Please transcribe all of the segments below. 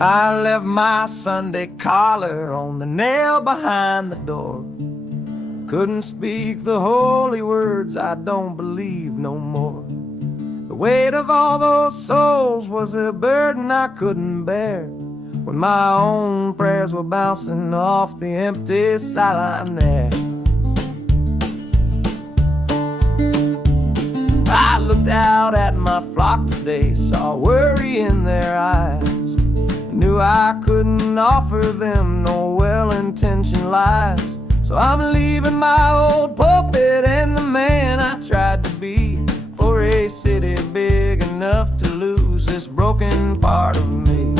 I left my Sunday collar on the nail behind the door. Couldn't speak the holy words, I don't believe no more. The weight of all those souls was a burden I couldn't bear, when my own prayers were bouncing off the empty sideline there. I looked out at my flock today, saw worry in their eyes, knew I couldn't offer them no well-intentioned lies. So I'm leaving my old pulpit and the man I tried to be, for a city big enough to lose this broken part of me.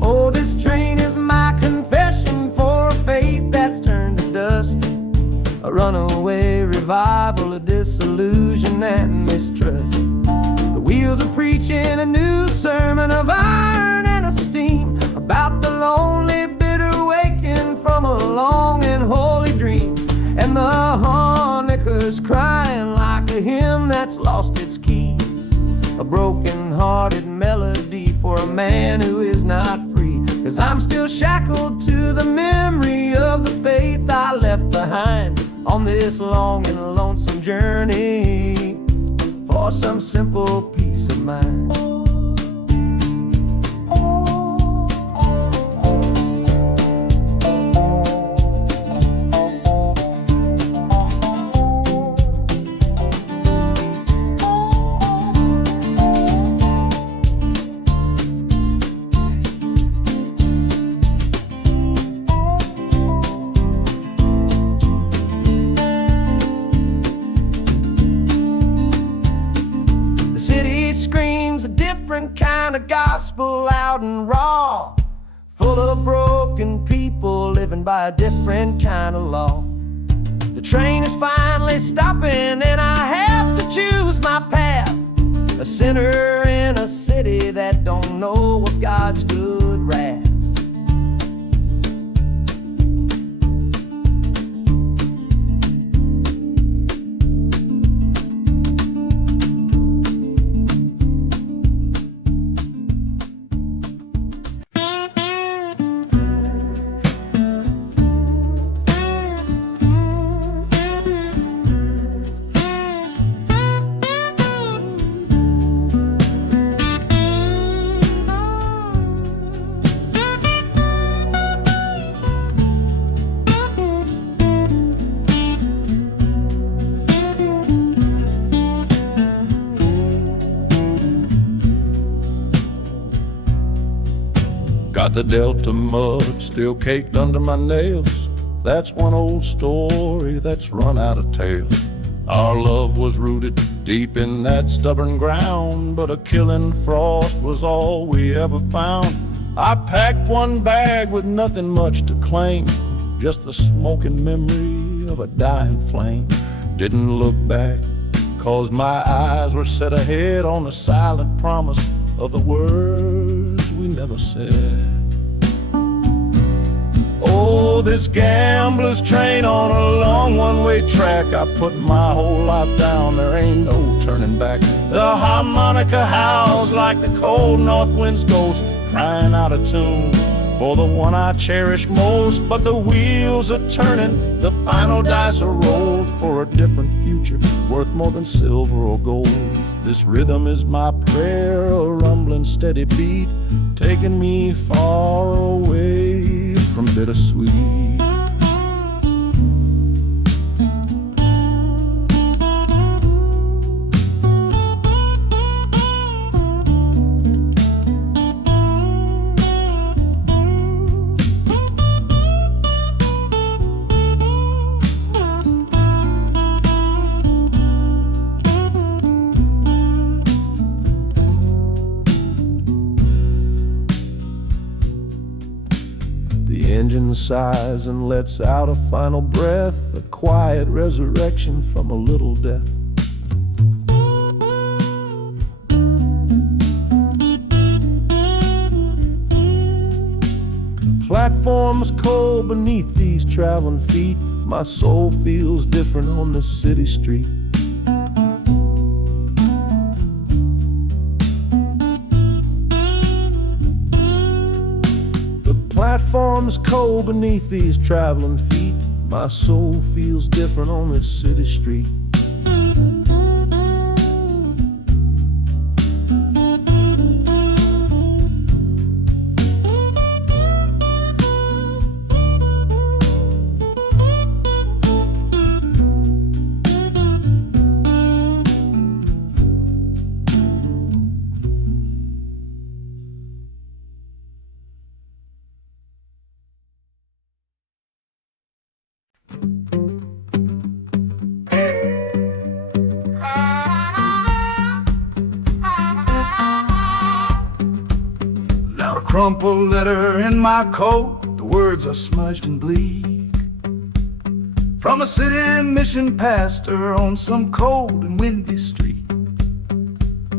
Oh, this train is my confession for a faith that's turned to dust, a runaway revival of disillusion and mistrust. The wheels are preaching a new sermon of iron and of steam, about the lonely, bitter waking from a long and holy dream. And the harmonicas crying like a hymn that's lost its key, a broken-hearted melody for a man who is not free. 'Cause I'm still shackled to the memory of the faith I left behind on this long and lonesome journey for some simple peace of mind. Different kind of gospel, loud and raw, full of broken people living by a different kind of law. The train is finally stopping and I have to choose my path, a sinner in a city that don't know what God's good wrath. Got the Delta mud still caked under my nails. That's one old story that's run out of tales. Our love was rooted deep in that stubborn ground, but a killing frost was all we ever found. I packed one bag with nothing much to claim, just the smoking memory of a dying flame. Didn't look back, 'cause my eyes were set ahead on the silent promise of the words we never said. Oh, this gambler's train on a long one-way track, I put my whole life down, there ain't no turning back. The harmonica howls like the cold north wind's ghost, crying out a tune for the one I cherish most. But the wheels are turning, the final dice are rolled for a different future worth more than silver or gold. This rhythm is my prayer, a rumbling steady beat, taking me far away from bittersweet. The engine sighs and lets out a final breath, a quiet resurrection from a little death. Platforms cold beneath these traveling feet, my soul feels different on this city street. forms cold beneath these traveling feet. My soul feels different on this city street. Now a crumpled letter in my coat, the words are smudged and bleak. From a city mission pastor on some cold and windy street.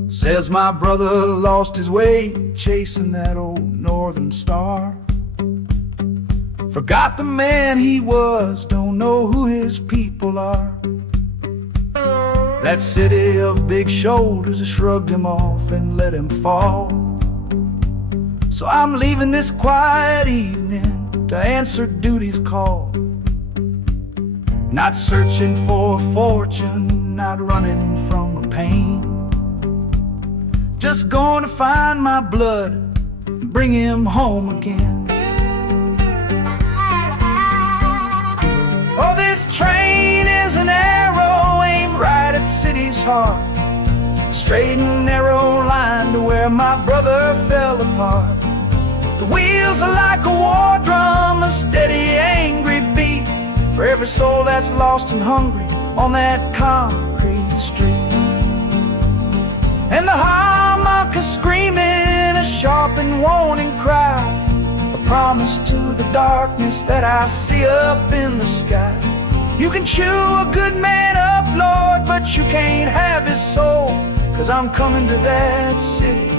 Says my brother lost his way chasing that old northern star. Forgot the man he was, don't know who his people are. That city of big shoulders has shrugged him off and let him fall. So I'm leaving this quiet evening to answer duty's call. Not searching for a fortune, not running from a pain. Just going to find my blood and bring him home again. Oh, this train is an arrow aimed right at the city's heart. A straight and narrow line to where my brother fell apart. The wheels are like a war drum, a steady, angry beat for every soul that's lost and hungry on that concrete street. And the harmonica screaming a sharp and warning cry, a promise to the darkness that I see up in the sky. You can chew a good man up, Lord, but you can't have his soul. 'Cause I'm coming to that city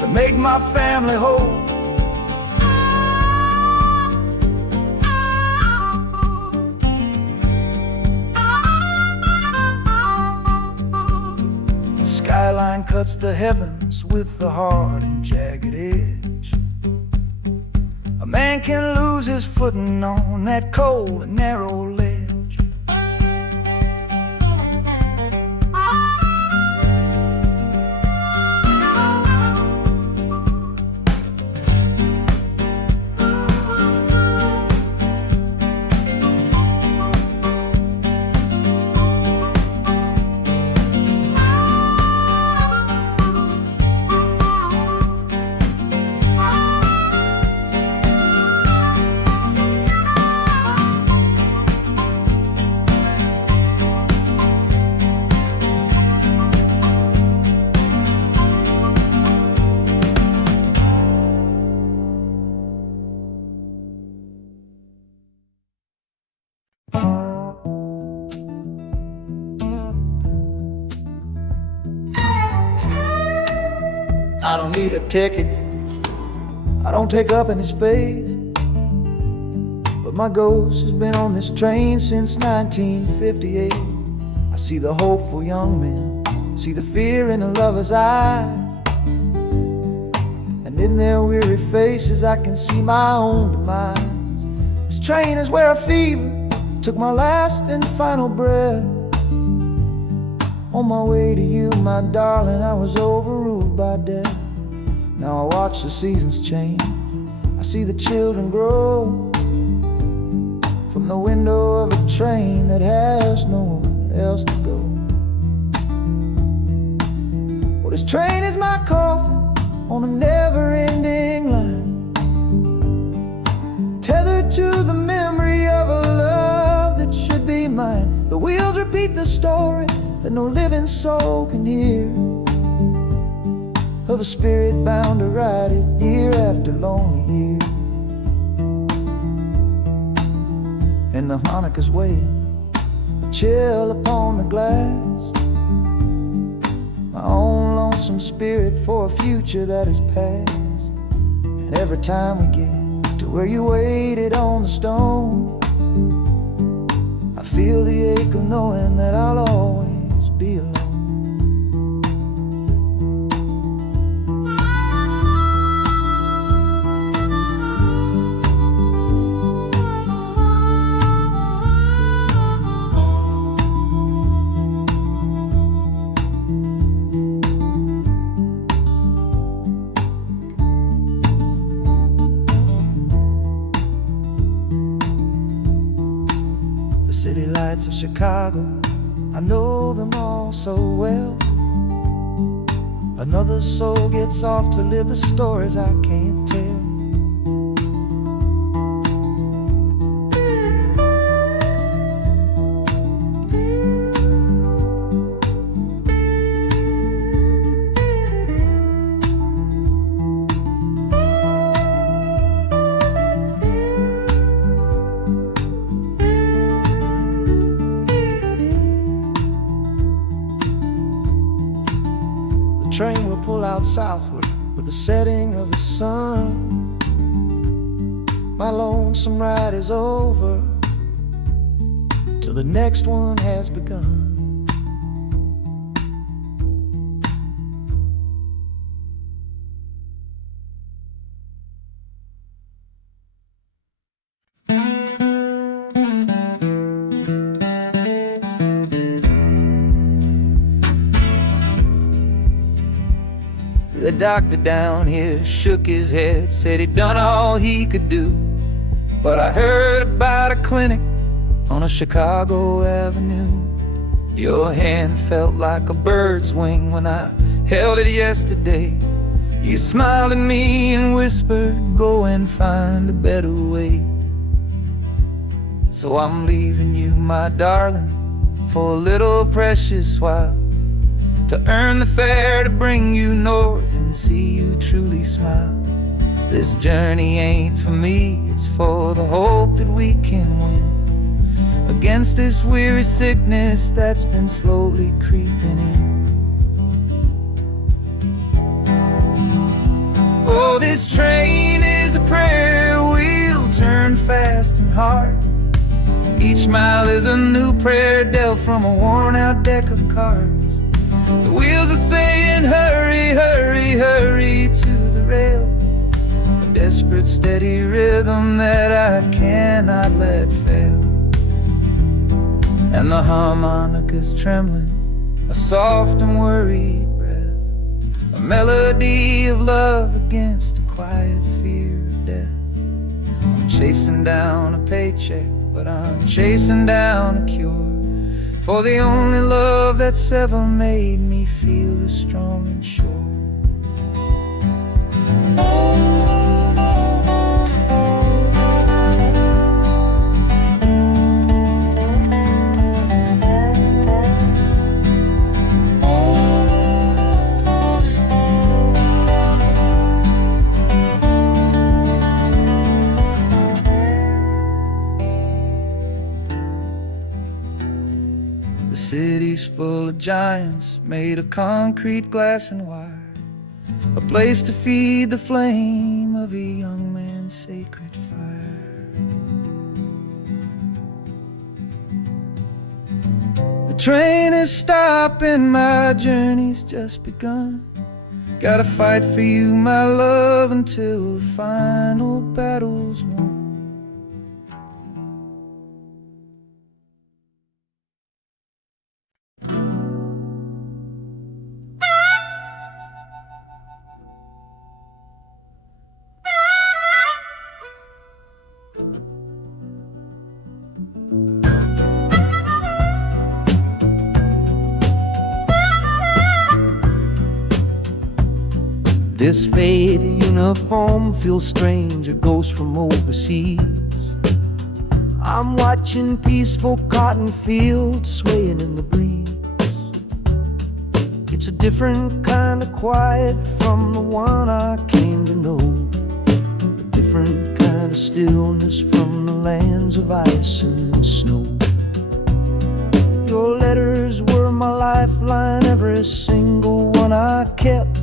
to make my family whole. The skyline cuts the heavens with the hard and jagged edge. A man can lose his footing on that cold and narrow ledge. I don't need a ticket, I don't take up any space, but my ghost has been on this train since 1958. I see the hopeful young men, see the fear in the lovers' eyes, and in their weary faces I can see my own demise. This train is where a fever took my last and final breath. On my way to you, my darling, I was overruled by death. Now I watch the seasons change, I see the children grow, from the window of a train that has nowhere else to go. Well, this train is my coffin on a never-ending line, tethered to the memory of a love that should be mine. The wheels repeat the story that no living soul can hear, of a spirit bound to ride it year after lonely year. And the harmonica's weighing a chill upon the glass, my own lonesome spirit for a future that is past. And every time we get to where you waited on the stone, I feel the ache of knowing that I'll always be alone. nights of Chicago, I know them all so well. Another soul gets off to live the stories I can't tell. The train will pull out southward with the setting of the sun. My lonesome ride is over till the next one has begun. The doctor down here shook his head, said he'd done all he could do. But I heard about a clinic on a Chicago avenue. Your hand felt like a bird's wing when I held it yesterday. You smiled at me and whispered, go and find a better way. So I'm leaving you, my darling, for a little precious while, to earn the fare to bring you north and see you truly smile. This journey ain't for me, it's for the hope that we can win against this weary sickness that's been slowly creeping in. Oh, this train is a prayer wheel turned fast and hard. Each mile is a new prayer dealt from a worn-out deck of cards. The wheels are saying hurry, hurry, hurry to the rail, a desperate steady rhythm that I cannot let fail. And the harmonica's trembling, a soft and worried breath, a melody of love against a quiet fear of death. I'm chasing down a paycheck, but I'm chasing down a cure for the only love that's ever made me feel this strong and sure. The city's full of giants made of concrete, glass, and wire, a place to feed the flame of a young man's sacred fire. The train is stopping, my journey's just begun. Gotta fight for you, my love, until the final battle's won. This faded uniform feels strange, a ghost from overseas. I'm watching peaceful cotton fields swaying in the breeze. It's a different kind of quiet from the one I came to know, a different kind of stillness from the lands of ice and snow. Your letters were my lifeline, every single one I kept.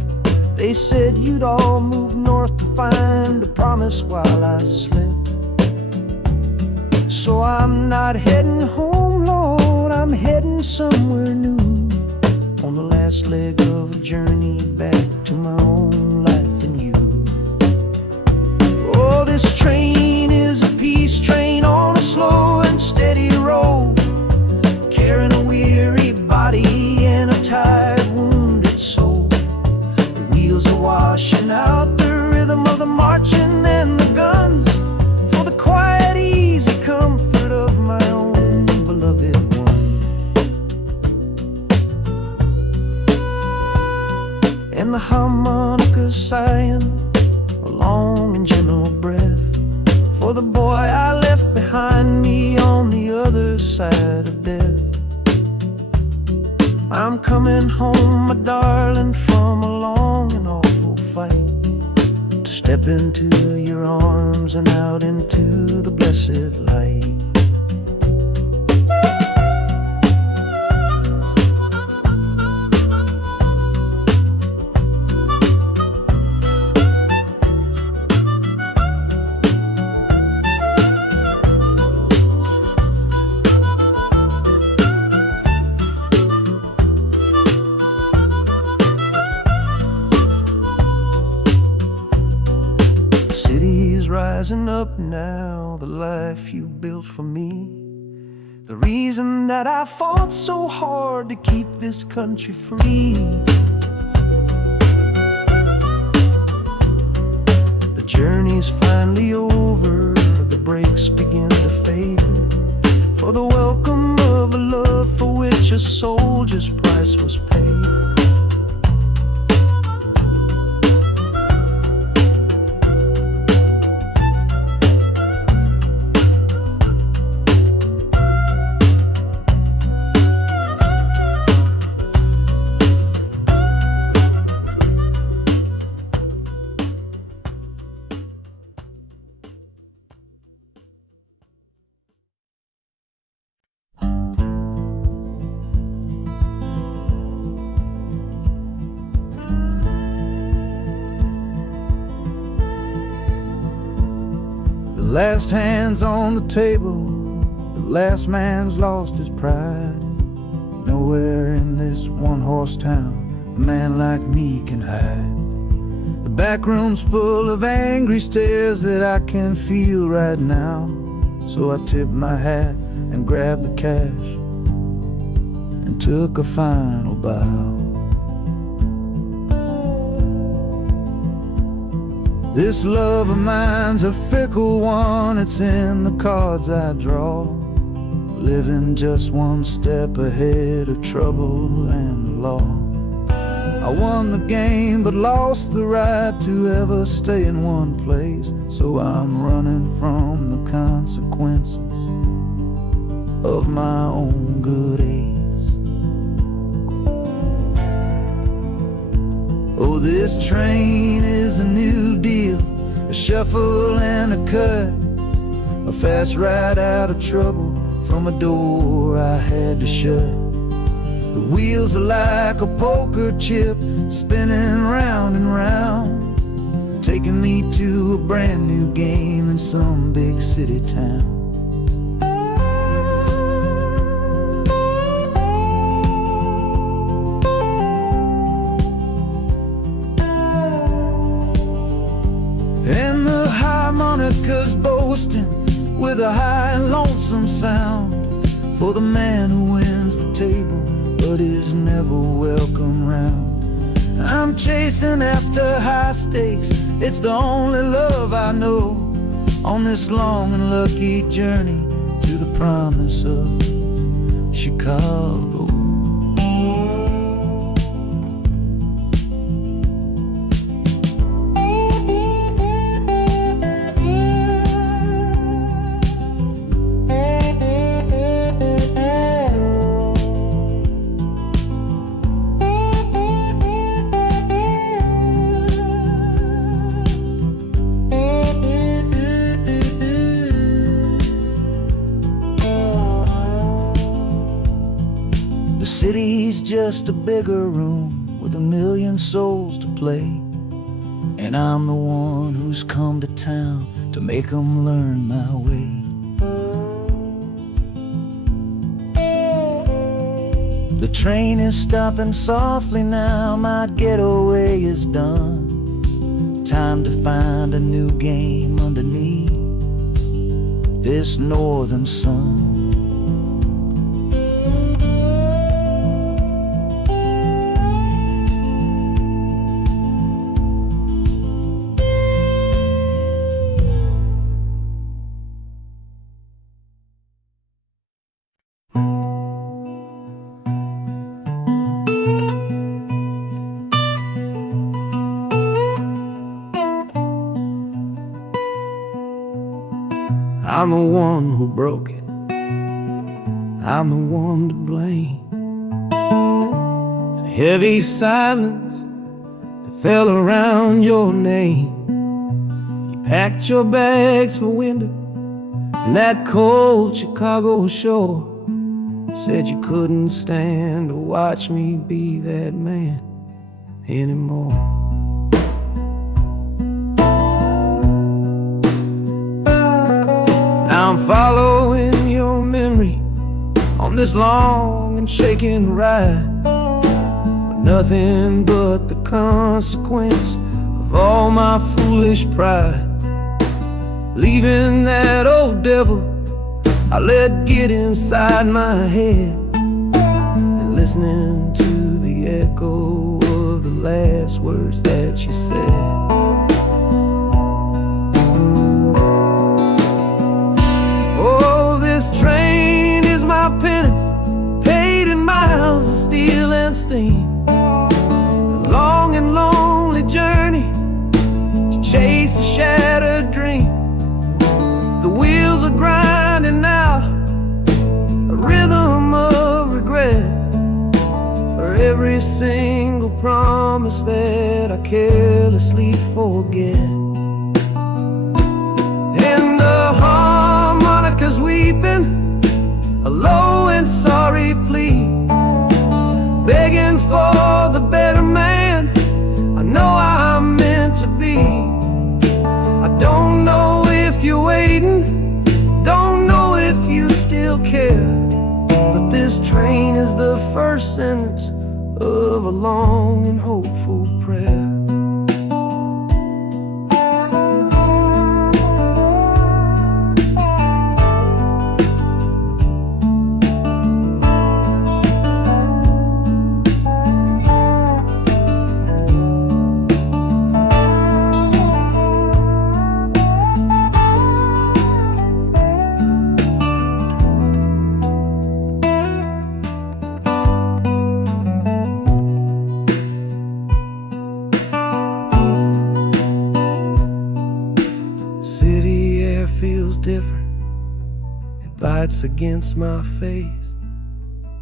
They said you'd all move north to find a promise while I slept. So I'm not heading home, Lord, I'm heading somewhere new, on the last leg of a journey back to my own life and you. Oh, this train is a peace train on a slow and steady road, carrying a weary body and a tired, wounded soul. Wheels are washing out the rhythm of the marching and the guns, for the quiet, easy comfort of my own beloved. and the harmonicas sighing a long and gentle breath for the boy I left behind me on the other side of death. I'm coming home, my darling, from a long and awful fight, to step into your arms and out into the blessed light. Rising up now, the life you built for me, the reason that I fought so hard to keep this country free. The journey's finally over, the brakes begin to fade, for the welcome of a love for which a soldier's price was paid. The last hand's on the table, the last man's lost his pride. Nowhere in this one-horse town a man like me can hide. The back room's full of angry stares that I can feel right now. So I tipped my hat and grabbed the cash and took a final bow. This love of mine's a fickle one, it's in the cards I draw. Living just one step ahead of trouble and the law. I won the game but lost the right to ever stay in one place. So I'm running from the consequences of my own good ace. Oh, this train is a new deal, a shuffle and a cut, a fast ride out of trouble from a door I had to shut. The wheels are like a poker chip, spinning round and round, taking me to a brand new game in some big city town. And the harmonica's boasting with a high and lonesome sound for the man who wins the table but is never welcome round. I'm chasing after high stakes, it's the only love I know on this long and lucky journey to the promise of Chicago. The city's just a bigger room with a million souls to play, and I'm the one who's come to town to make 'em learn my way. The train is stopping softly now, my getaway is done. Time to find a new game underneath this northern sun. I'm the one who broke it. I'm the one to blame. The heavy silence that fell around your name. You packed your bags for winter in that cold Chicago shore. Said you couldn't stand to watch me be that man anymore. Now I'm following your memory on this long and shaking ride, with nothing but the consequence of all my foolish pride. Leaving that old devil I let get inside my head, and listening to the echo of the last words that you said. Oh, this train is my penance, paid in miles of steel and steam. A long and lonely journey to chase a shattered dream. The wheels are grinding now, a rhythm of regret, for every single promise that I carelessly forget. And the harmonica's weeping a low and sorry plea, begging for the better man I know I'm meant to be. I don't know if you're waiting, don't know if you still care, but this train is the first sentence of a long and hopeful prayer. City air feels different, it bites against my face.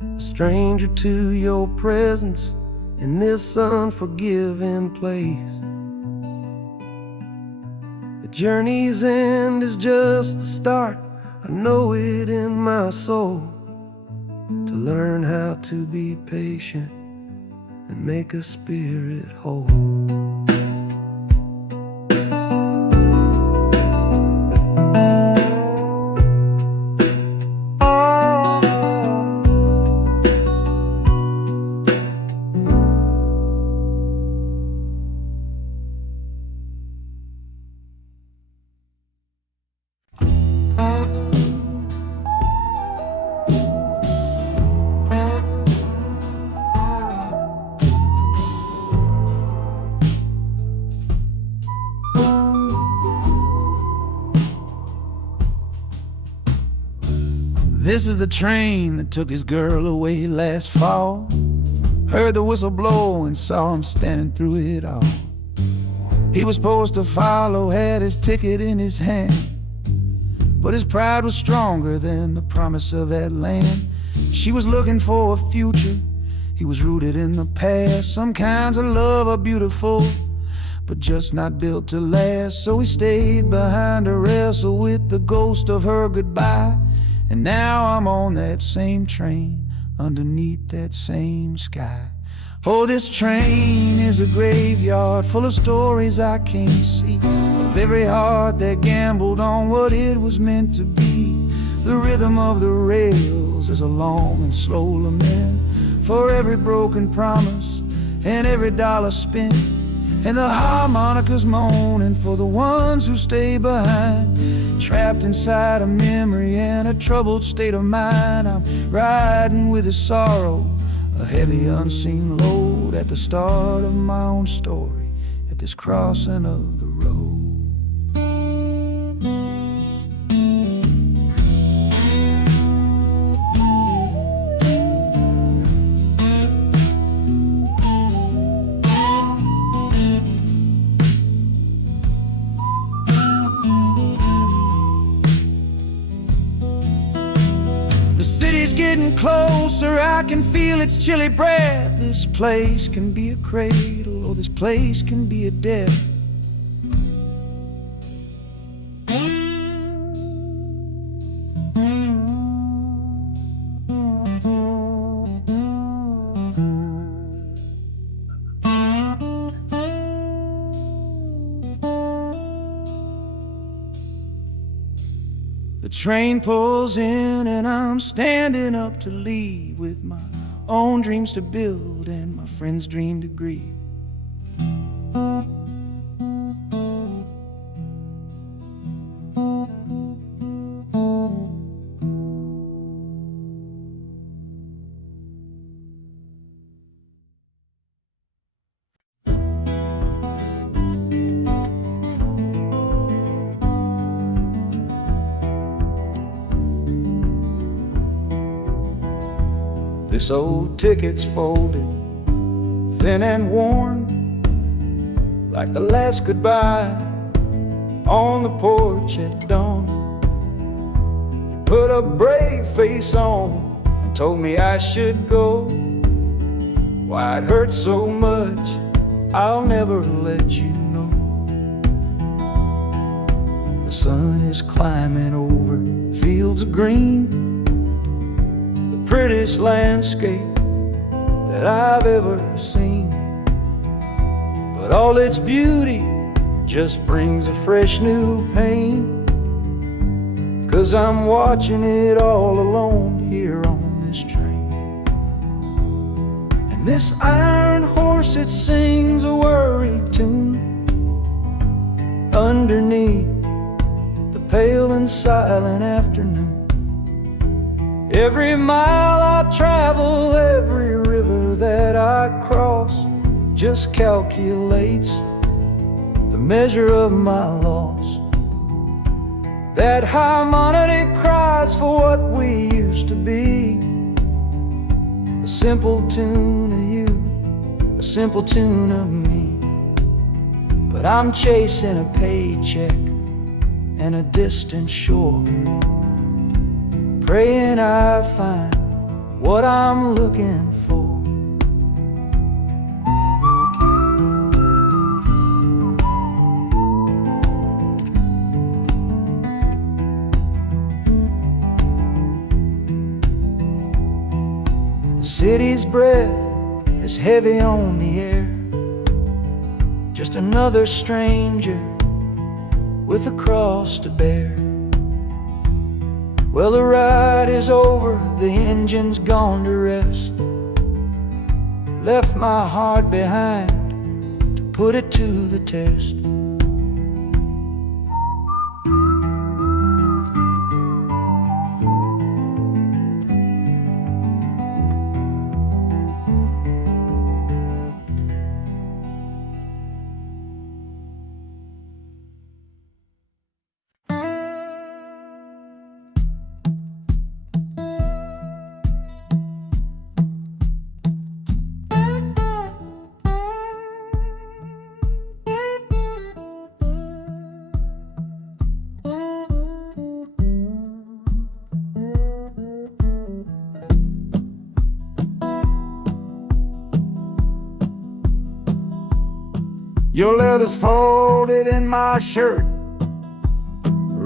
A stranger to your presence in this unforgiving place. The journey's end is just the start, I know it in my soul. To learn how to be patient and make a spirit whole. This is the train that took his girl away last fall. Heard the whistle blow and saw him standing through it all. He was supposed to follow, had his ticket in his hand, but his pride was stronger than the promise of that land. She was looking for a future, he was rooted in the past. Some kinds of love are beautiful, but just not built to last. So he stayed behind to wrestle with the ghost of her goodbye. And now I'm on that same train, underneath that same sky. Oh, this train is a graveyard full of stories I can't see, of every heart that gambled on what it was meant to be. The rhythm of the rails is a long and slow lament for every broken promise and every dollar spent. And the harmonica's moaning for the ones who stay behind, trapped inside a memory and a troubled state of mind. I'm riding with his sorrow, a heavy unseen load, at the start of my own story, at this crossing of the road. getting closer, I can feel its chilly breath. This place can be a cradle, or this place can be a death. The train pulls in and I'm standing up to leave, with my own dreams to build and my friends' dream to grieve. This old ticket's folded, thin and worn, like the last goodbye on the porch at dawn. You put a brave face on and told me I should go. Why it hurts so much, I'll never let you know. The sun is climbing over fields of green, prettiest landscape that I've ever seen. But all its beauty just brings a fresh new pain, 'cause I'm watching it all alone here on this train. And this iron horse, it sings a worry tune underneath the pale and silent afternoon. Every mile I travel, every river that I cross, just calculates the measure of my loss. That harmonic cries for what we used to be, a simple tune of you, a simple tune of me. But I'm chasing a paycheck and a distant shore, praying I find what I'm looking for. The city's breath is heavy on the air, just another stranger with a cross to bear. Well, the ride is over, the engine's gone to rest, left my heart behind to put it to the test. Your letter's folded in my shirt,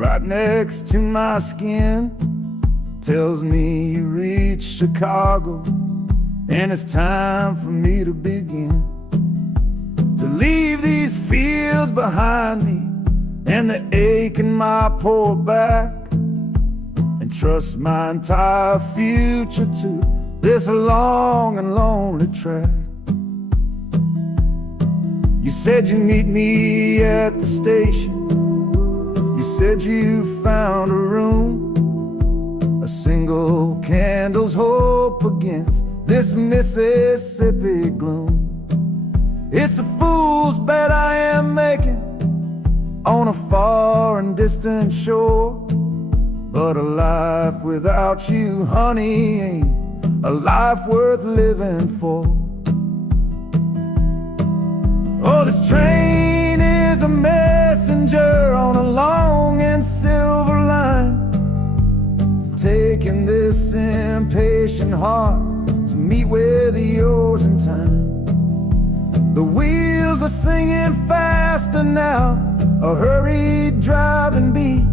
right next to my skin. Tells me you reached Chicago, and it's time for me to begin. To leave these fields behind me, and the ache in my poor back, and trust my entire future to this long and lonely track. You said you'd meet me at the station. You said you found a room, a single candle's hope against this Mississippi gloom. It's a fool's bet I am making on a far and distant shore, but a life without you, honey, ain't a life worth living for. Oh, this train is a messenger on a long and silver line, taking waking this impatient heart to meet with yours in time. The wheels are singing faster now, a hurried driving beat,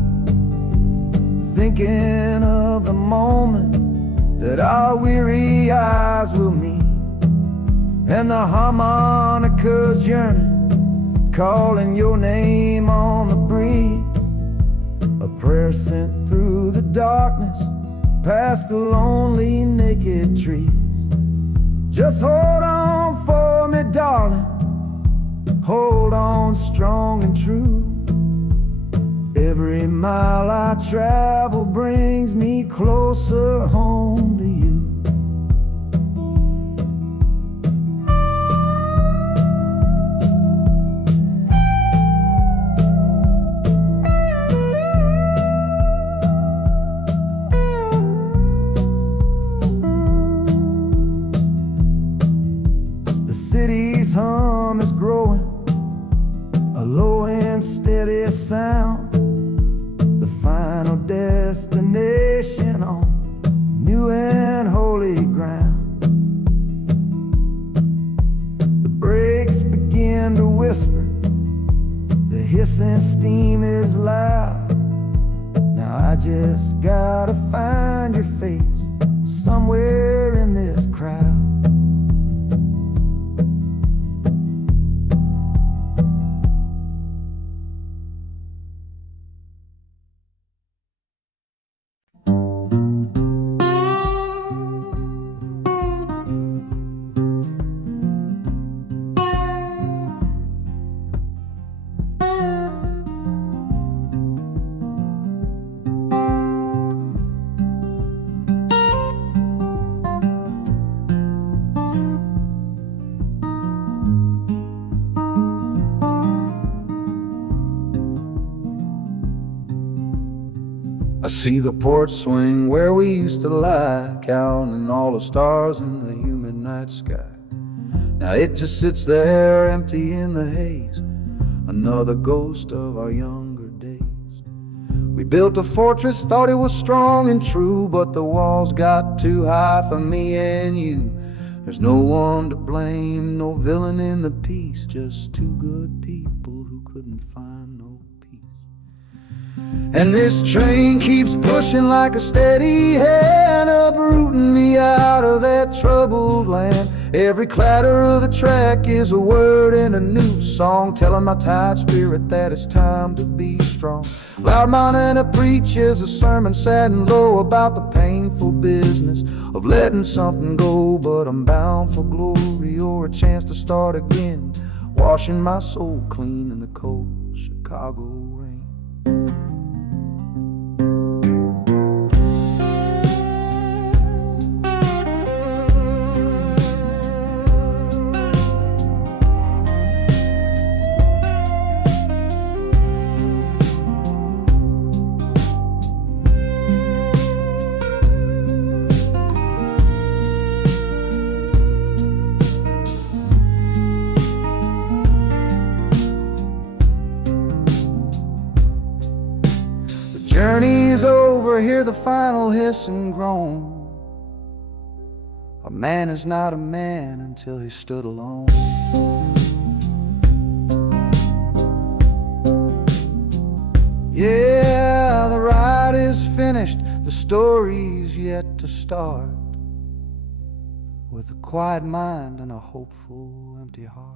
thinking of the moment that our weary eyes will meet. And the harmonica's yearning, calling your name on the breeze, a prayer sent through the darkness, past the lonely naked trees. Just hold on for me, darling, hold on strong and true. Every mile I travel brings me closer home to you. The city's hum is growing, a low and steady sound, the final destination on new and holy ground. The brakes begin to whisper, the hissing steam is loud. Now I just gotta find your face somewhere in this crowd. I see the porch swing where we used to lie, counting all the stars in the humid night sky. Now it just sits there empty in the haze, another ghost of our younger days. We built a fortress, thought it was strong and true, but the walls got too high for me and you. There's no one to blame, no villain in the piece, just two good people who couldn't find no peace. And this train keeps pushing like a steady hand, uprooting me out of that troubled land. Every clatter of the track is a word in a new song, telling my tired spirit that it's time to be strong. Loud mountain to preach is a sermon sad and low about the painful business of letting something go. But I'm bound for glory or a chance to start again, washing my soul clean in the cold Chicago rain. Journey's over, hear the final hiss and groan. A man is not a man until he stood alone. Yeah, the ride is finished, the story's yet to start, with a quiet mind and a hopeful empty heart.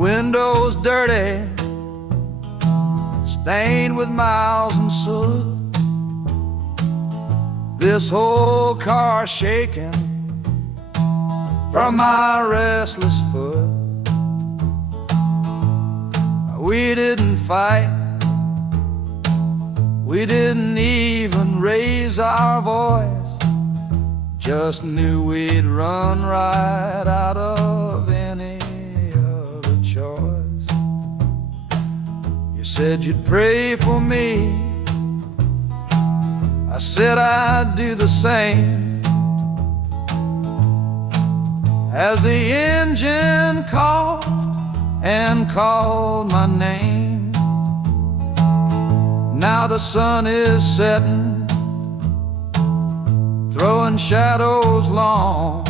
Windows dirty, stained with miles and soot. This whole car shaking from my restless foot. We didn't fight, we didn't even raise our voice, just knew we'd run right out of any You said you'd pray for me. I said I'd do the same. As the engine coughed and called my name. Now the sun is setting, throwing shadows long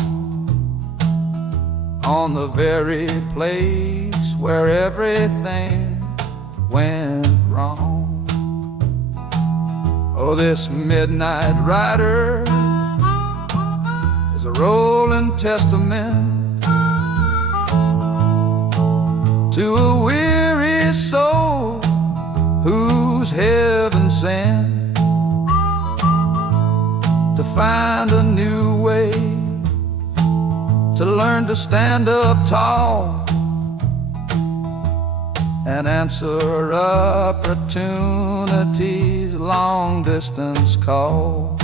on the very place where everything went wrong. Oh, this midnight rider is a rolling testament to a weary soul who's heaven sent to find a new way, to learn to stand up tall and answer opportunity's long distance call.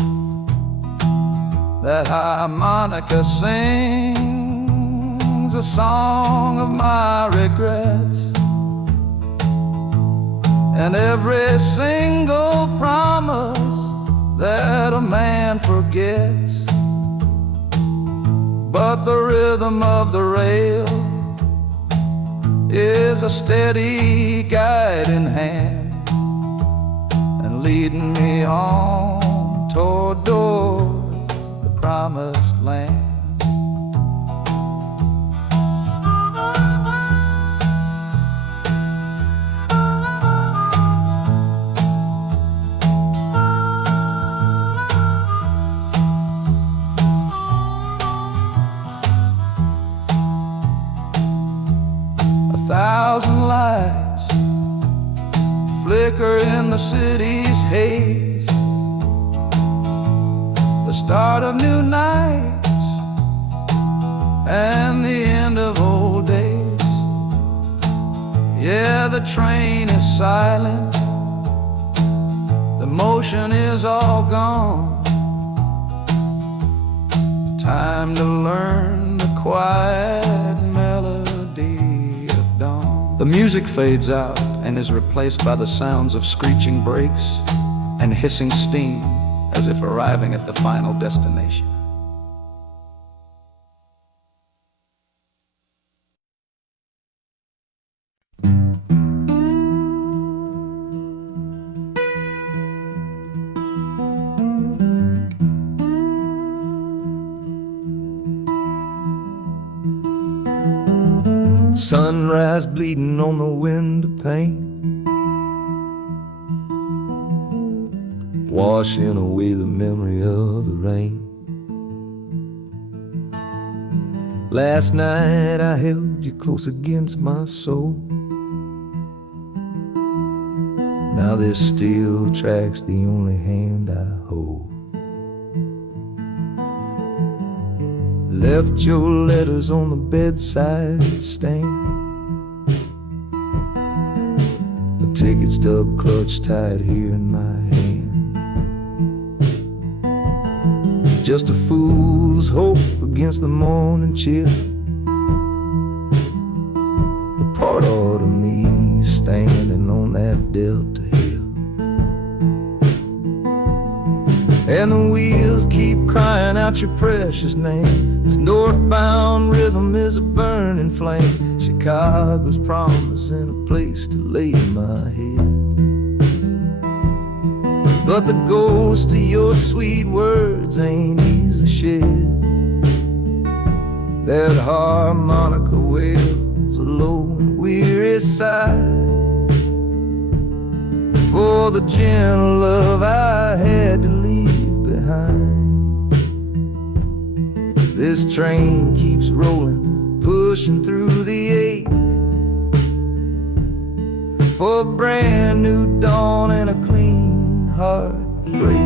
That harmonica sings a song of my regrets, and every single promise that a man forgets. But the rhythm of the rail is a steady guiding hand, and leading me on toward the promised land. A thousand lights flicker in the city's haze, the start of new nights and the end of old days. Yeah, the train is silent, the motion is all gone. Time to learn the quiet melody of dawn. The music fades out and is replaced by the sounds of screeching brakes and hissing steam, as if arriving at the final destination. Sunrise bleeding on the window pane, washing away the memory of the rain. Last night I held you close against my soul. Now this steel track's the only hand I hold. Left your letters on the bedside stand, a ticket stub clutched tight here in my hand. Just a fool's hope against the morning chill, the part of me standing on that Delta hill. And the wheels keep crying out your precious name. This northbound rhythm is a burning flame. Chicago's promising a place to lay my head. But the ghost of your sweet words ain't easy shed. That harmonica wails a low and weary sigh for the gentle love I had to leave behind. This train keeps rolling, pushing through the ache, for a brand new dawn and a clean heartbreak.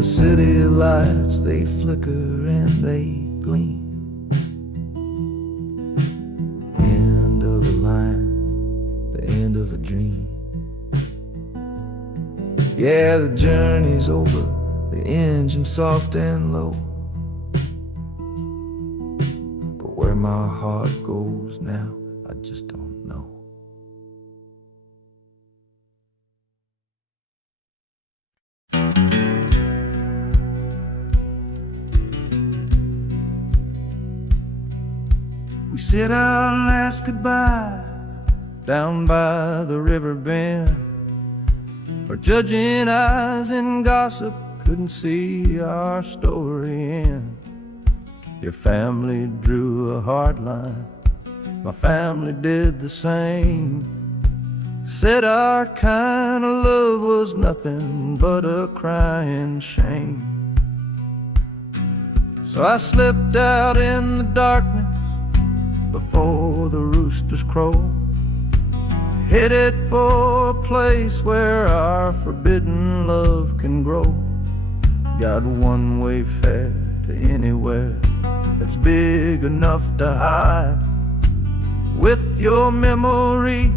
The city lights, they flicker and they gleam. End of the line, the end of a dream. Yeah, the journey's over, the engine soft and low. But where my heart goes now, I just don't know. We said our last goodbye down by the river bend, where judging eyes and gossip couldn't see our story end. Your family drew a hard line, my family did the same. Said our kind of love was nothing but a crying shame. So I slipped out in the darkness before the roosters crow, headed for a place where our forbidden love can grow. Got one-way fare to anywhere that's big enough to hide, with your memory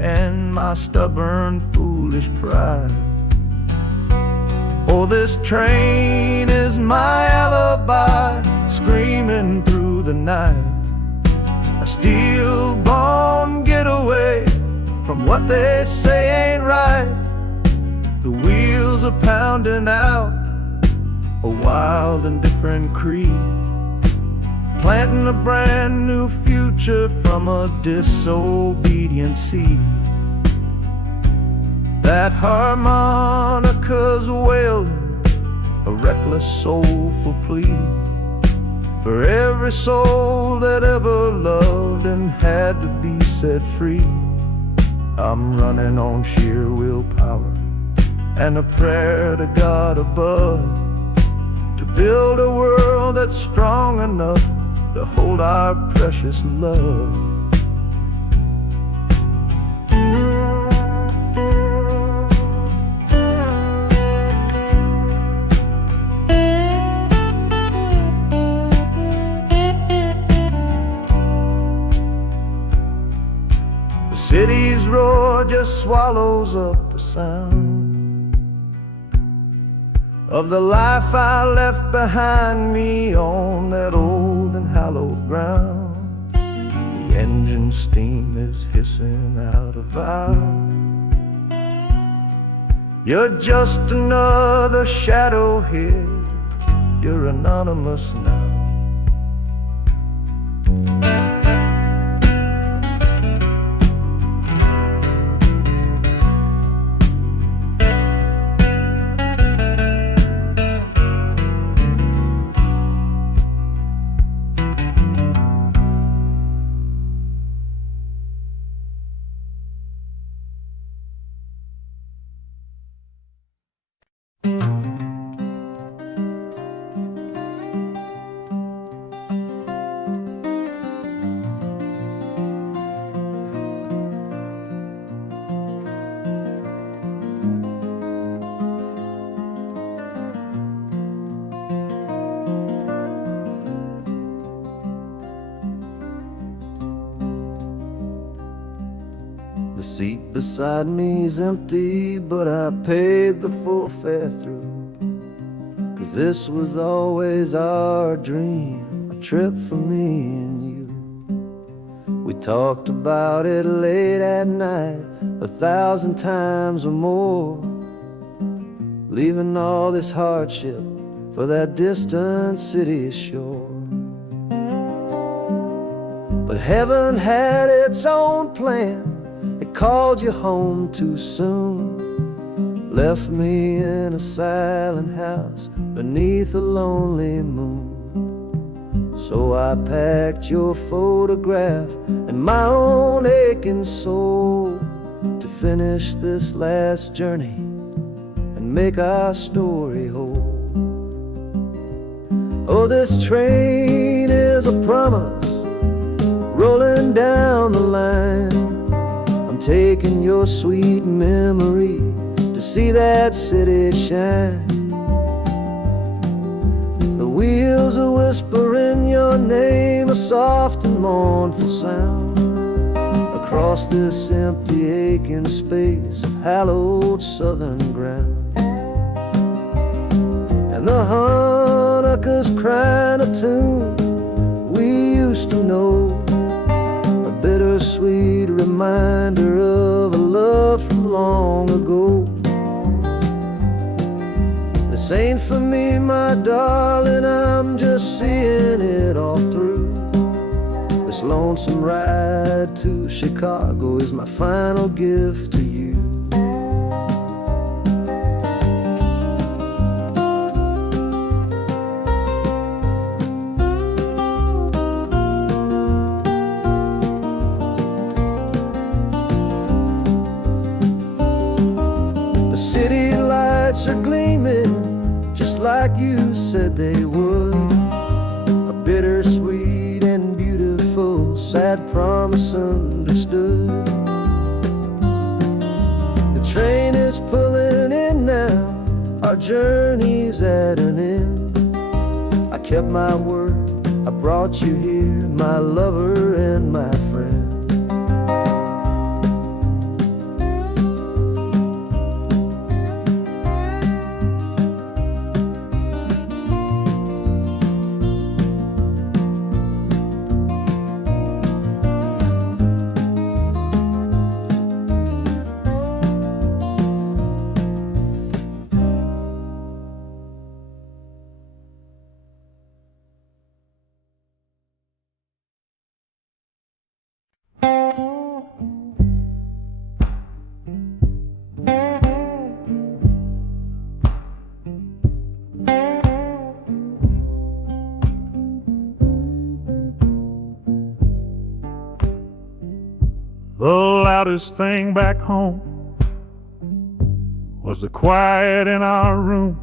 and my stubborn, foolish pride. Oh, this train is my alibi, screaming through the night. A steel-born getaway from what they say ain't right. The wheels are pounding out a wild and different creed, planting a brand new future from a disobedient seed. That harmonica's wailing a reckless, soulful plea for every soul that ever loved and had to be set free. I'm running on sheer willpower and a prayer to God above, to build a world that's strong enough to hold our precious love. The city's roar just swallows up the sound of the life I left behind me on that old and hallowed ground. The engine steam is hissing out of valve. You're just another shadow here, you're anonymous now. The seat beside me's empty, but I paid the full fare through, 'cause this was always our dream, a trip for me and you. We talked about it late at night, 1,000 times or more, leaving all this hardship for that distant city's shore. But heaven had its own plan, it called you home too soon, left me in a silent house beneath a lonely moon. So I packed your photograph and my own aching soul to finish this last journey and make our story whole. Oh, this train is a promise rolling down the line. I'm taking your sweet memory to see that city shine. whispering your name, a soft and mournful sound, across this empty, aching space of hallowed southern ground. And the Hanukkah's crying a tune we used to know, a bittersweet reminder of a love from long ago. This ain't for me, my darling, I'm just seeing it all through. This lonesome ride to Chicago is my final gift to you. The city lights are gleaming just like you said they would, a bittersweet and beautiful sad promise understood. The train is pulling in now, our journey's at an end. I kept my word, I brought you here, my lover and my friend. The loudest thing back home was the quiet in our room,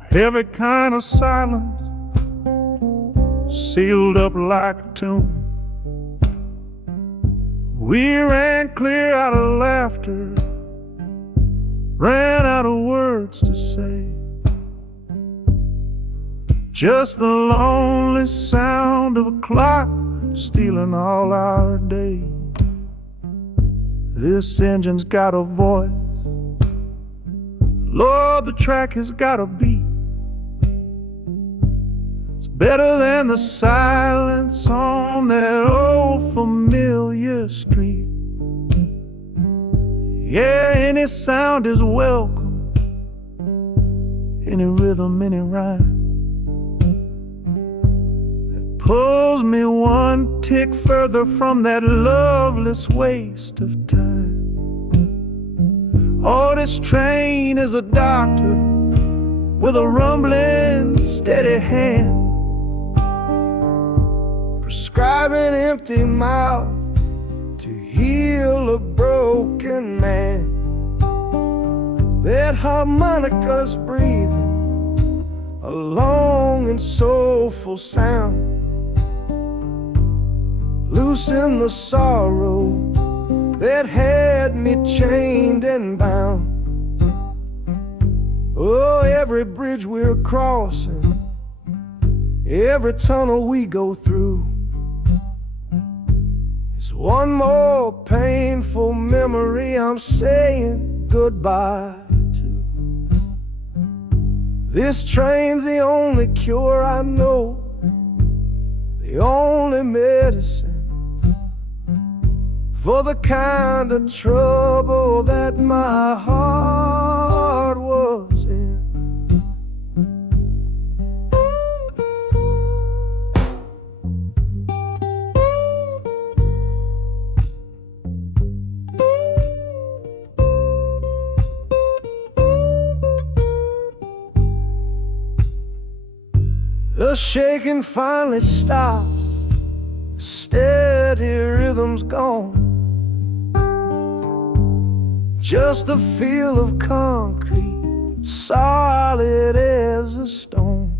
a heavy kind of silence, sealed up like a tomb. We ran clear out of laughter, ran out of words to say, just the lonely sound of a clock stealing all our day. This engine's got a voice, Lord, the track has got a beat. It's better than the silence on that old familiar street. Yeah, any sound is welcome, any rhythm, any rhyme, pulls me one tick further from that loveless waste of time. Oh, this train is a doctor with a rumbling, steady hand, prescribing empty mouths to heal a broken man. That harmonica's breathing a long and soulful sound, loosen the sorrow that had me chained and bound. Oh, every bridge we're crossing, every tunnel we go through, is one more painful memory I'm saying goodbye to. This train's the only cure I know, the only medicine for the kind of trouble that my heart was in. The shaking finally stops, steady rhythm's gone, just a feel of concrete, solid as a stone.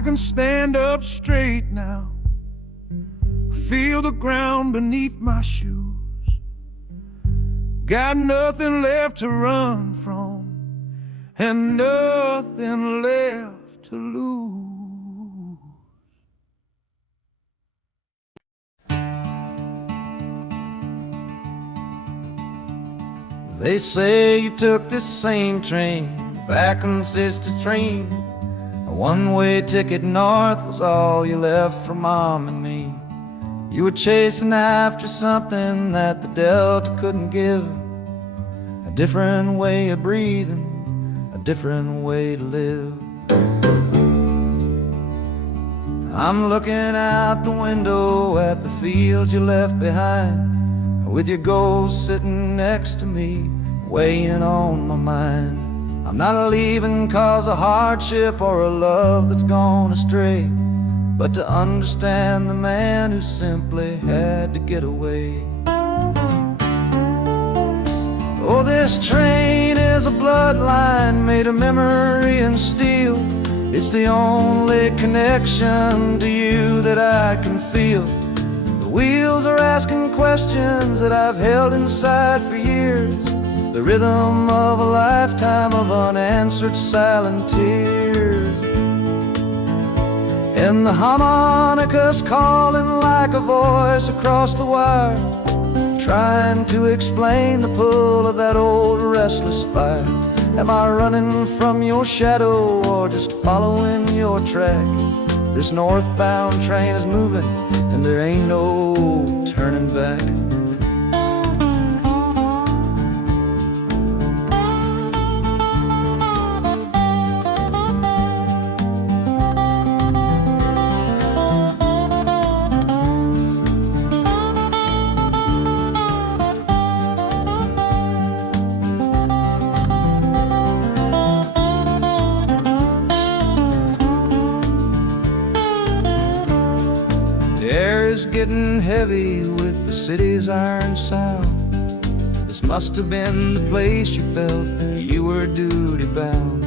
I can stand up straight now, feel the ground beneath my shoes. Got nothing left to run from and nothing left to lose. They say you took this same train back on Sister Train. A one-way ticket north was all you left for Mom and me. You were chasing after something that the Delta couldn't give. A different way of breathing, a different way to live. I'm looking out the window at the fields you left behind, with your ghost sitting next to me, weighing on my mind. I'm not leaving cause of hardship or a love that's gone astray, but to understand the man who simply had to get away. Oh, this train is a bloodline made of memory and steel. It's the only connection to you that I can feel. The wheels are asking questions that I've held inside for years. The rhythm of a lifetime of unanswered silent tears. And the harmonica's calling like a voice across the wire, trying to explain the pull of that old restless fire. Am I running from your shadow or just following your track? This northbound train is moving and there ain't no turning back. Getting heavy with the city's iron sound. This must have been the place you felt you were duty bound.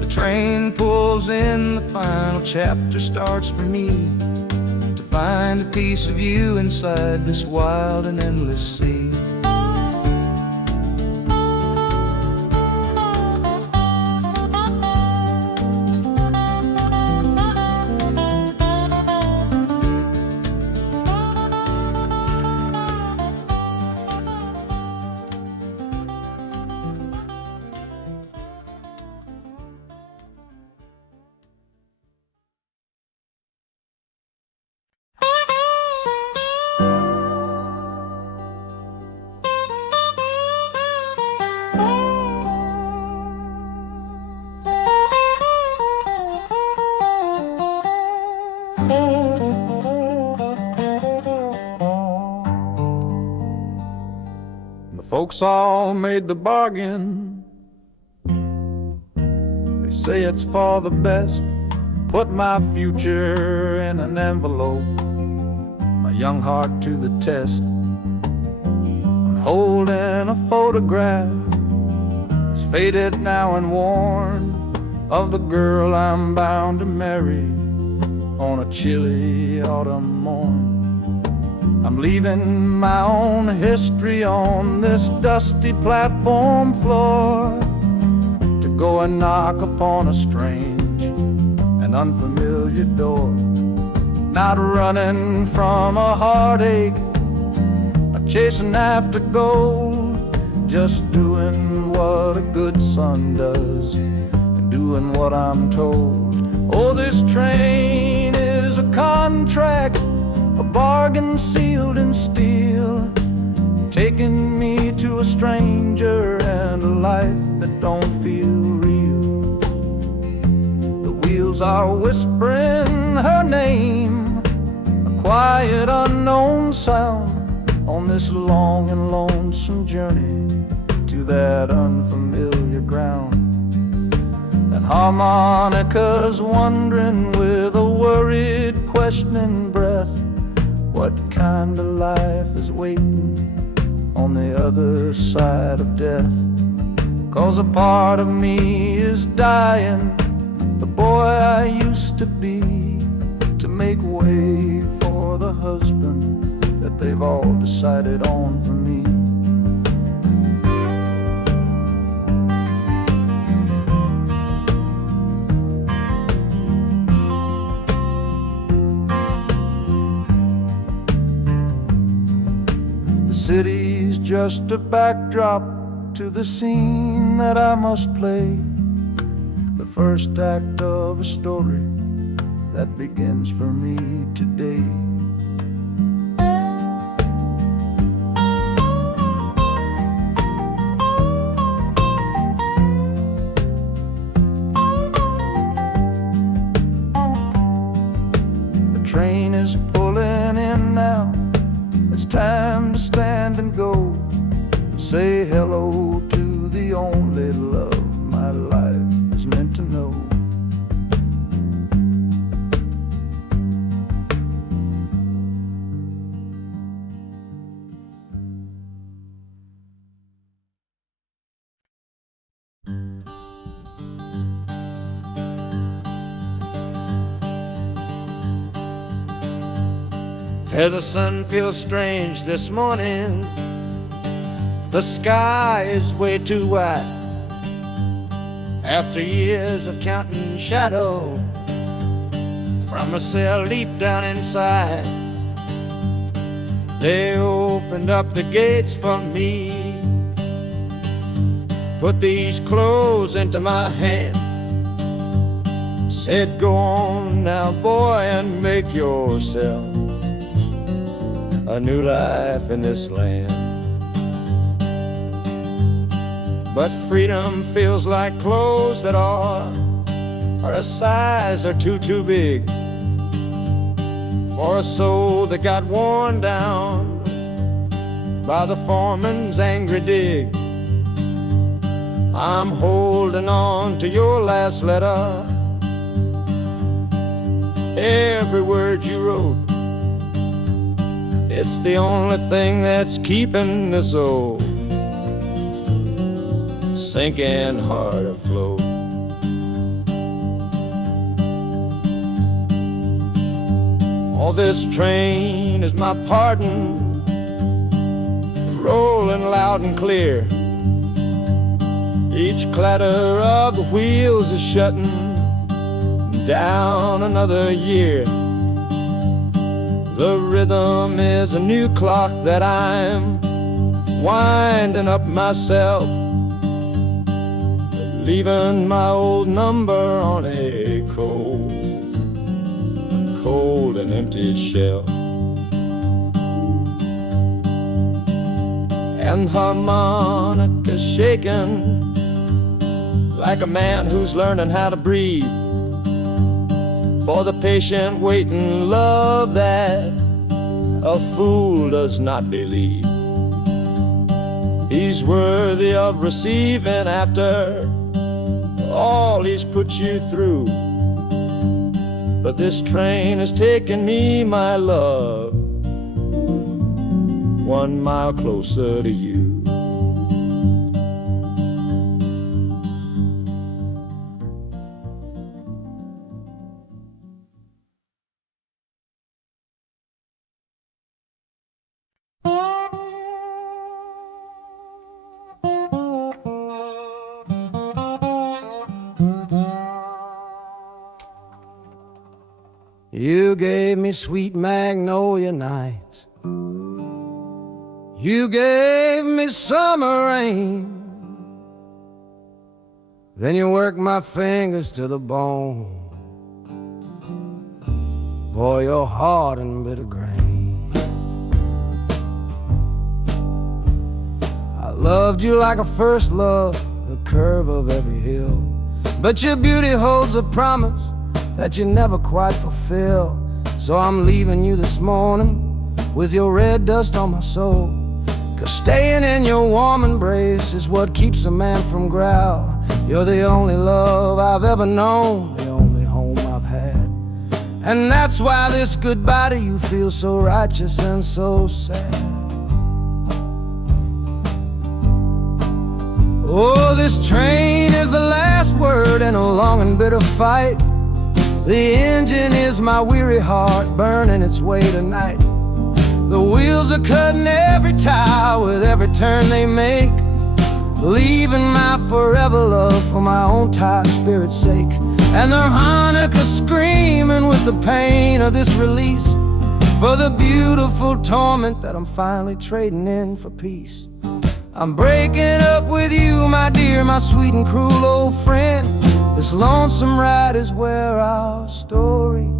The train pulls in, the final chapter starts for me, to find a piece of you inside this wild and endless sea. Folks all made the bargain. They say it's for the best. Put my future in an envelope, my young heart to the test. I'm holding a photograph, it's faded now and worn, of the girl I'm bound to marry on a chilly autumn morn. I'm leaving my own history on this dusty platform floor, to go and knock upon a strange and unfamiliar door. Not running from a heartache, not chasing after gold, just doing what a good son does, and doing what I'm told. Oh, this train is a contract, a bargain sealed in steel, taking me to a stranger and a life that don't feel real. The wheels are whispering her name, a quiet unknown sound, on this long and lonesome journey to that unfamiliar ground. And harmonica's wondering with a worried, questioning breath, what kind of life is waiting on the other side of death? 'Cause a part of me is dying, the boy I used to be, to make way for the husband that they've all decided on for me. The city's just a backdrop to the scene that I must play, the first act of a story that begins for me today. The train is pulling in now. It's time to stand and go, and say hello to the only love my life is meant to know. The sun feels strange this morning. The sky is way too wide. After years of counting shadow from a cell deep down inside, they opened up the gates for me, put these clothes into my hand, said, go on now, boy, and make yourself a new life in this land. But freedom feels like clothes that are a size or two big for a soul that got worn down by the foreman's angry dig. I'm holding on to your last letter, every word you wrote. It's the only thing that's keeping this old sinking heart afloat. Oh, this train is my pardon, rolling loud and clear. Each clatter of the wheels is shutting down another year. The rhythm is a new clock that I'm winding up myself, leaving my old number on a cold and empty shelf. And harmonica shaking like a man who's learning how to breathe, for the patient waiting love that a fool does not believe. He's worthy of receiving after all he's put you through. But this train has taken me, my love, 1 mile closer to you. You gave me sweet magnolia nights, you gave me summer rain, then you worked my fingers to the bone. Boy, you're hard and bitter grain. I loved you like a first love, the curve of every hill, but your beauty holds a promise that you never quite fulfill. So I'm leaving you this morning with your red dust on my soul, 'cause staying in your warm embrace is what keeps a man from growl. You're the only love I've ever known, the only home I've had, and that's why this goodbye to you feels so righteous and so sad. Oh, this train is the last word, and been a long and bitter fight. The engine is my weary heart, burning its way tonight. The wheels are cutting every tire with every turn they make, leaving my forever love for my own tired spirit's sake. And the harmonica screaming with the pain of this release, for the beautiful torment that I'm finally trading in for peace. I'm breaking up with you, my dear, my sweet and cruel old friend. This lonesome ride is where our story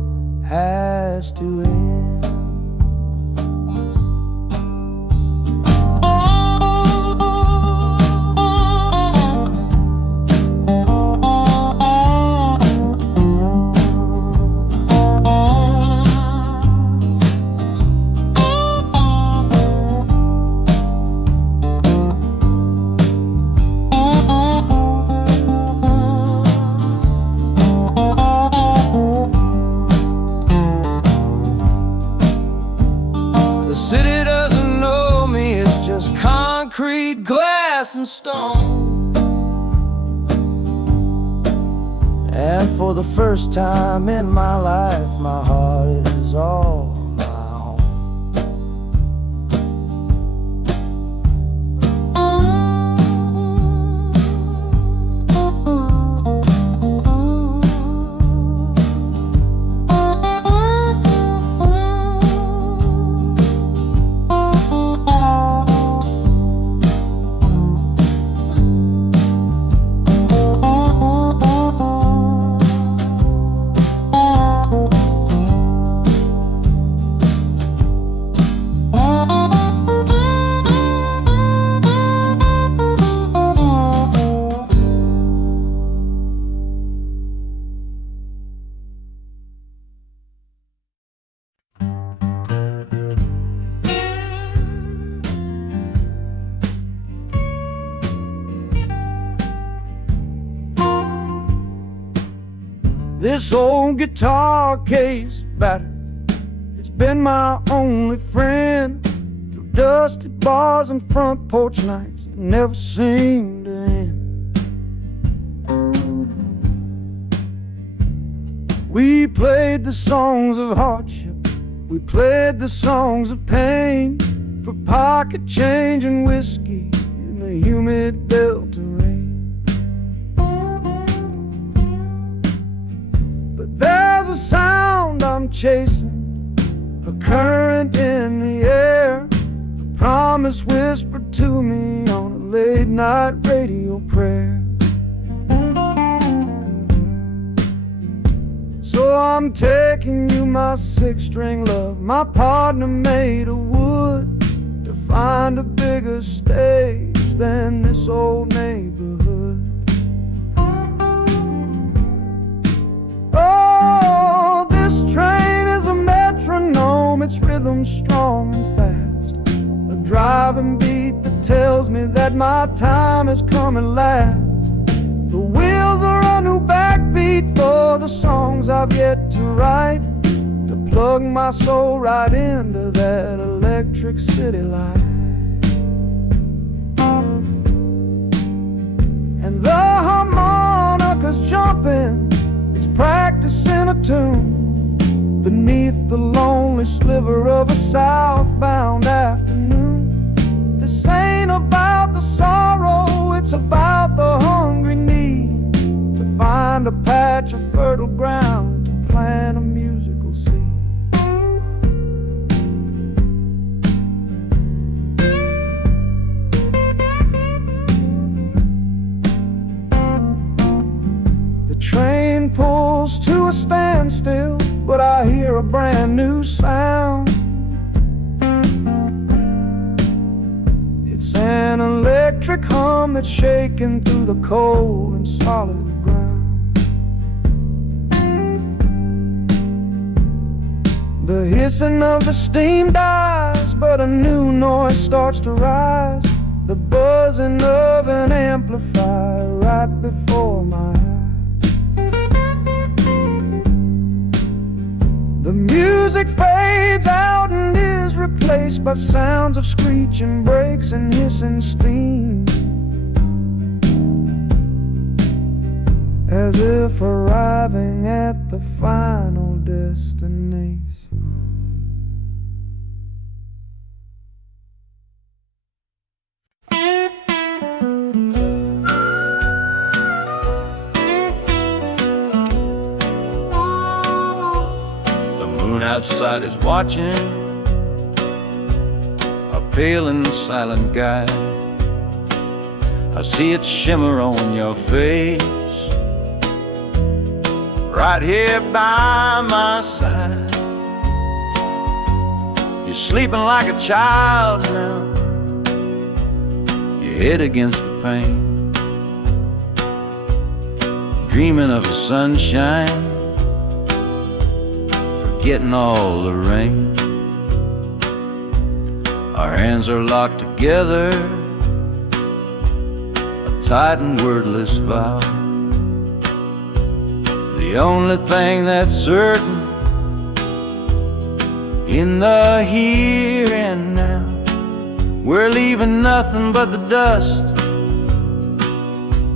has to end. The city doesn't know me, it's just concrete, glass, and stone. And for the first time in my life, my heart is all my own. This old guitar case battered, it's been my only friend. Through dusty bars and front porch nights that never seem to end. We played the songs of hardship, we played the songs of pain, for pocket change and whiskey in the humid Delta rain. There's a sound I'm chasing, a current in the air, a promise whispered to me on a late night radio prayer. So I'm taking you, my six-string love, my partner made of wood, to find a bigger stage than this old neighborhood. Oh, this train is a metronome, its rhythm strong and fast, a driving beat that tells me that my time has come at last. The wheels are a new backbeat for the songs I've yet to write, to plug my soul right into that electric city light. And the harmonica's jumping, practicing a tune beneath the lonely sliver of a southbound afternoon. This ain't about the sorrow, it's about the hungry need to find a patch of fertile ground to plant a musical seed. The train pulls to a standstill, but I hear a brand new sound. It's an electric hum that's shaking through the cold and solid ground. The hissing of the steam dies, but a new noise starts to rise, the buzzing of an amplifier right before my eyes. The music fades out and is replaced by sounds of screeching brakes and hissing steam, as as if arriving at the final destination. The moon outside is watching, a pale and silent guide. I see it shimmer on your face, right here by my side. You're sleeping like a child now, your head against the pane, dreaming of the sunshine, forgetting all the rain. Our hands are locked together, a tight and wordless vow. The only thing that's certain in the here and now, we're leaving nothing but the dust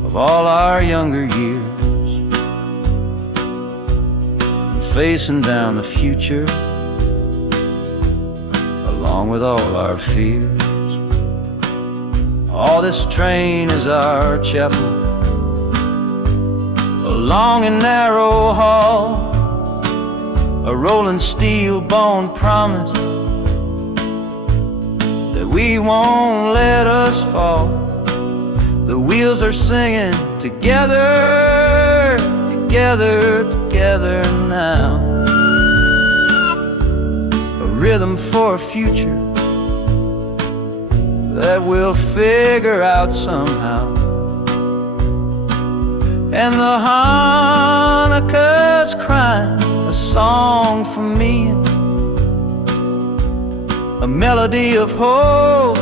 of all our younger years, and facing down the future along with all our fears. Oh, this train is our chapel, a long and narrow hall, a rolling steel bone promise that we won't let us fall. The wheels are singing together, together, together now, a rhythm for a future that we'll figure out somehow. And the Hanukkah's crying a song for me, a melody of hope,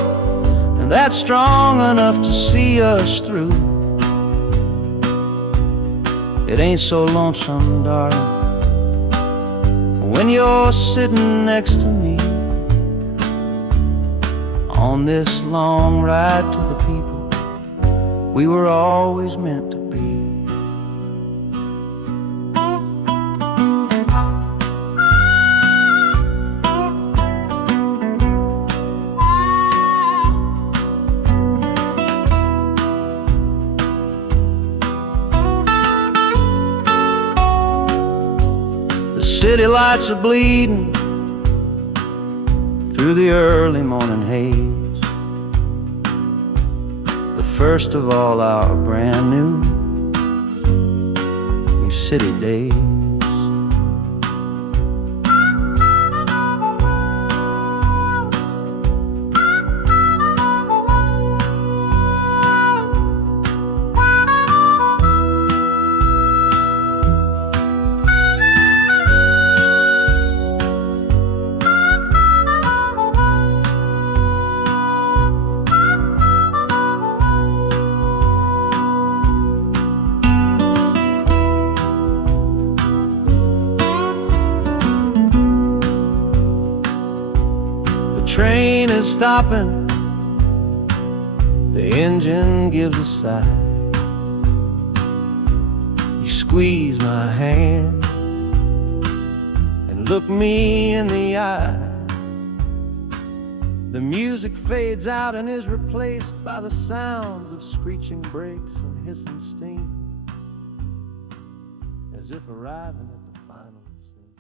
and that's strong enough to see us through. It ain't so lonesome, darling, when you're sitting next to me on this long ride to the people we were always meant to be. The city lights are bleeding through the early morning haze, the first of all our brand new city days. Train is stopping, the engine gives a sigh. You squeeze my hand and look me in the eye. The music fades out and is replaced by the sounds of screeching brakes and hissing steam, as if arriving at the final scene.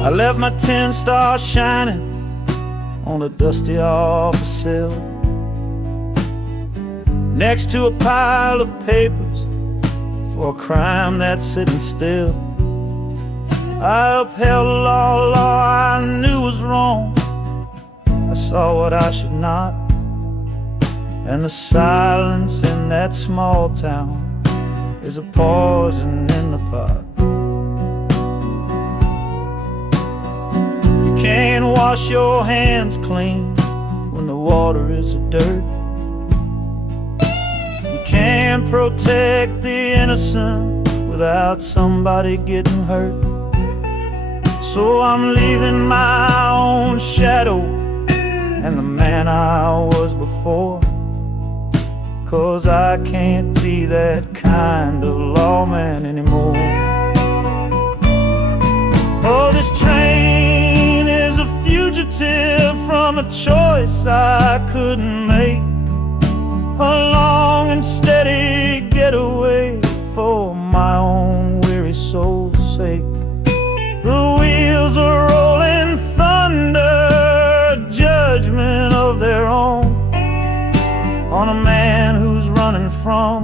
I left my 10 stars shining on a dusty office sill, next to a pile of papers for a crime that's sitting still. I upheld a law I knew was wrong. I saw what I should not, and the silence in that small town is a poison in the pot. You wash your hands clean when the water is dirt. You can't protect the innocent without somebody getting hurt. So I'm leaving my own shadow and the man I was before, 'cause I can't be that kind of lawman anymore. Oh, this train is a fugitive from a choice I couldn't make, a long and steady getaway for my own weary soul's sake. The wheels are rolling thunder, a judgment of their own, on a man who's running from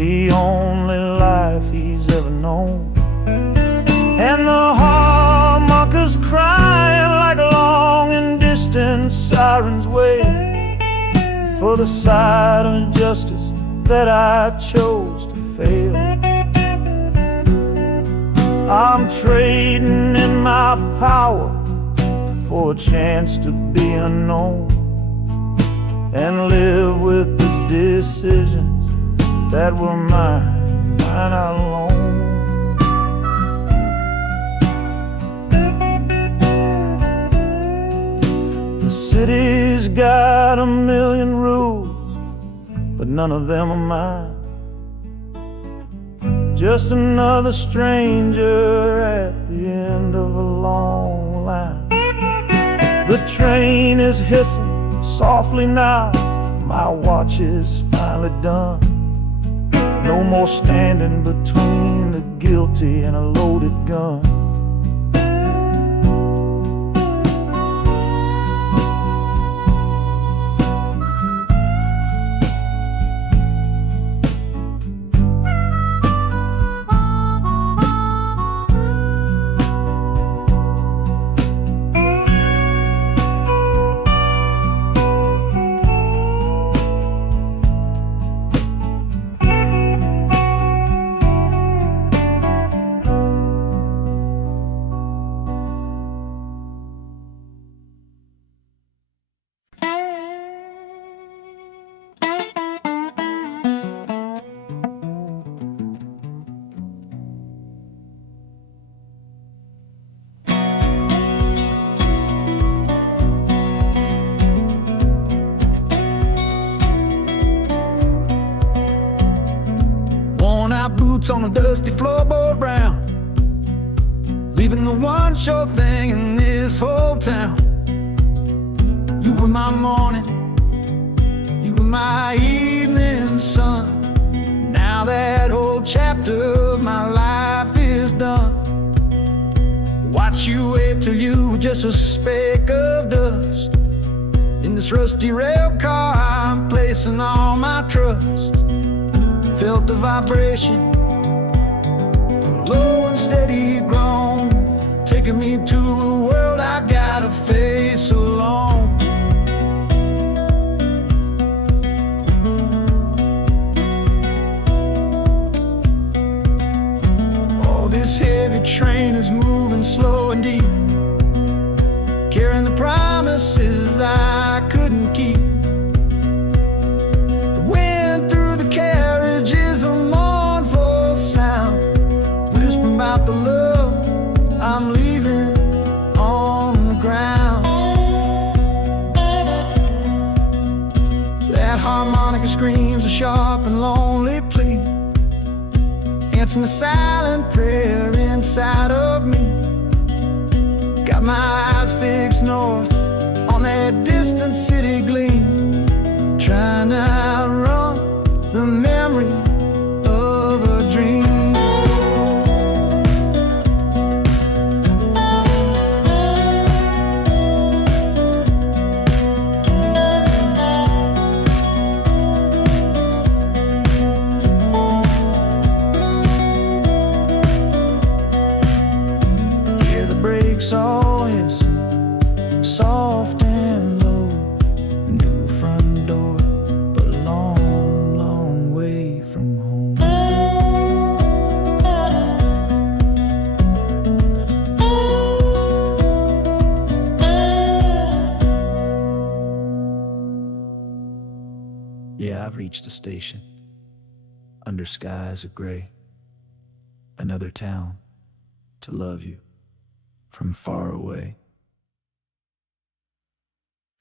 the only life he's ever known. And the harmonika's crying like long and distant sirens wait for the side of justice that I chose to fail. I'm trading in my power for a chance to be unknown and live with the decisions that were mine alone. The city's got a million rules, but none of them are mine. Just another stranger at the end of a long line. The train is hissing softly now, my watch is finally done. No more standing between the guilty and a loaded gun. Boots on a dusty floorboard brown, leaving the one sure thing in this whole town. You were my morning, you were my evening sun. Now that whole chapter of my life is done. Watch you wave till you were just a speck of dust. In this rusty rail car I'm placing all my trust. Felt the vibration, low and steady grown, taking me to a world I gotta face alone. Oh, this heavy train is moving slow and deep, carrying the promises I couldn't keep. The wind through the carriage is a mournful sound, whispering about the love I'm leaving on the ground. That harmonica screams a sharp and lonely plea, answering the silent prayer inside of me. Got my eyes fixed north on that distant city gleam, trying to outrun the memory of a dream. Hear the brakes all hiss, soft and low. A new front door, but a long, long way from home. Yeah, I've reached a station under skies of gray, another town to love you from far away.